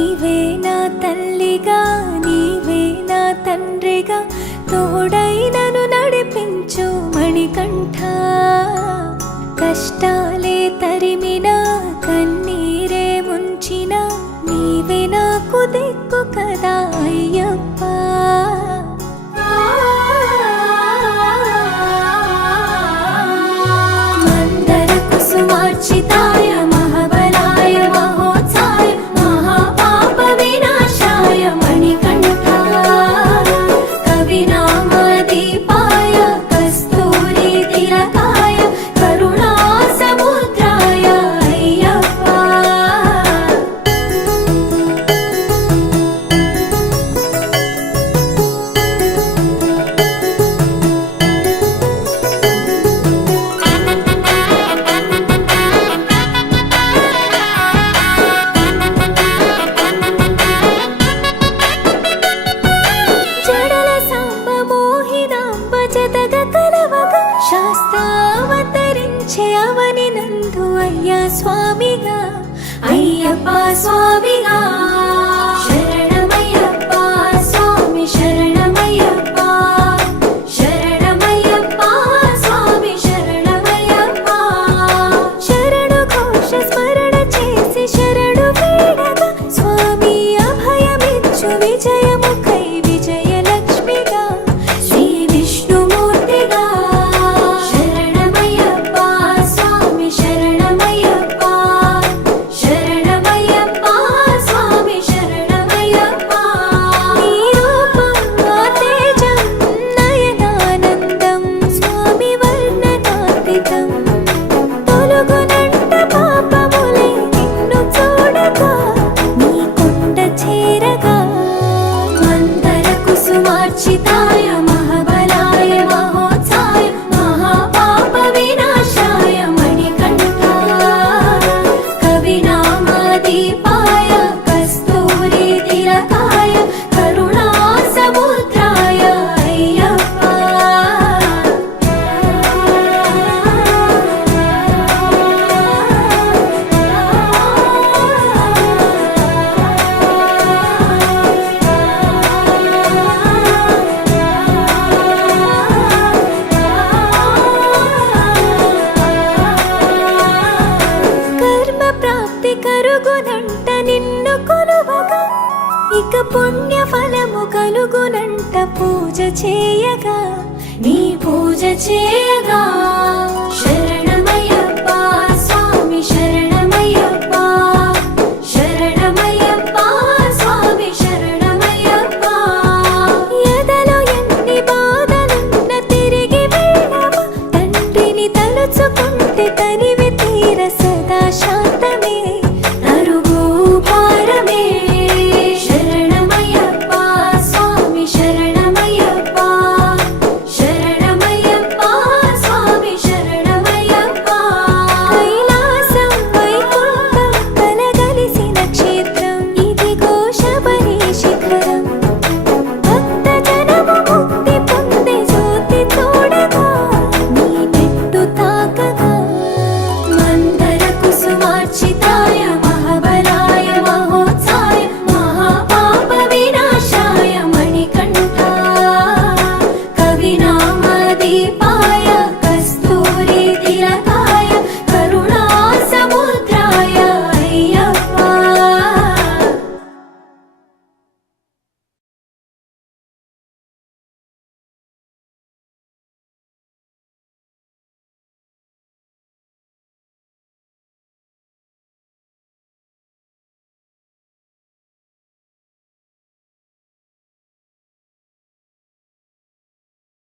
నీవే నా తల్లిగా నీవే నా తండ్రిగా తోడై నన్ను నడిపించు మణికంఠ. కష్టాలే తరిమినా కన్నీరే ముంచినా నీవే నాకు దిక్కు కదా అయ్యప్ప. మందర కుసుమార్చితాయ మహాబలాయ మహోత్సాయ మహాపాప వినాశాయ మణికంఠ. కవినామదీపాయ కస్తూరి తిలకాయ కరుణా సముద్రాయ అయ్యప్ప. జడల సాంబ మోహినాంబ జతగ కలవగ శాస్త్రావతరించే అవని నందు అయ్యా స్వామిగా అయ్యప్ప స్వామిగా. శరణమయ్యప్ప స్వామి శరణమయ్యప్ప శరణమయ్యప్ప స్వామి శరణమయ్యప్ప. శరణు ఘోష స్మరణ చేసి శరణు వేడగా స్వామి అభయమిచ్చు విజయముఖై విజయలక్ష్మిగా శ్రీ విష్ణుమూర్తిగా. శరణమయ్యప్ప స్వామి శరణమయ్యప్ప శరణమయ్యప్ప స్వామి శరణమయ్యప్ప. నీ రూపం తేజం నయనానందం స్వామి వర్ణనాతీతం. తొలగునంట పాపములే నిన్ను చూడగా నీ కొండ చేరగా. మందర కుసుమార్చితాయ మహాబలాయ మహోత్సాయ మహాపాప వినాశాయ మణికంఠ. కవినామదీపాయ కస్తూరి తిలకాయ కరుణా సముద్రాయ అయ్యప్ప. కర్మ ప్రాప్తి కరుగునంట నిన్ను కొలువగా ఇక పుణ్య ఫలము కలుగునంట పూజ చేయగా నీ పూజ చేయగా.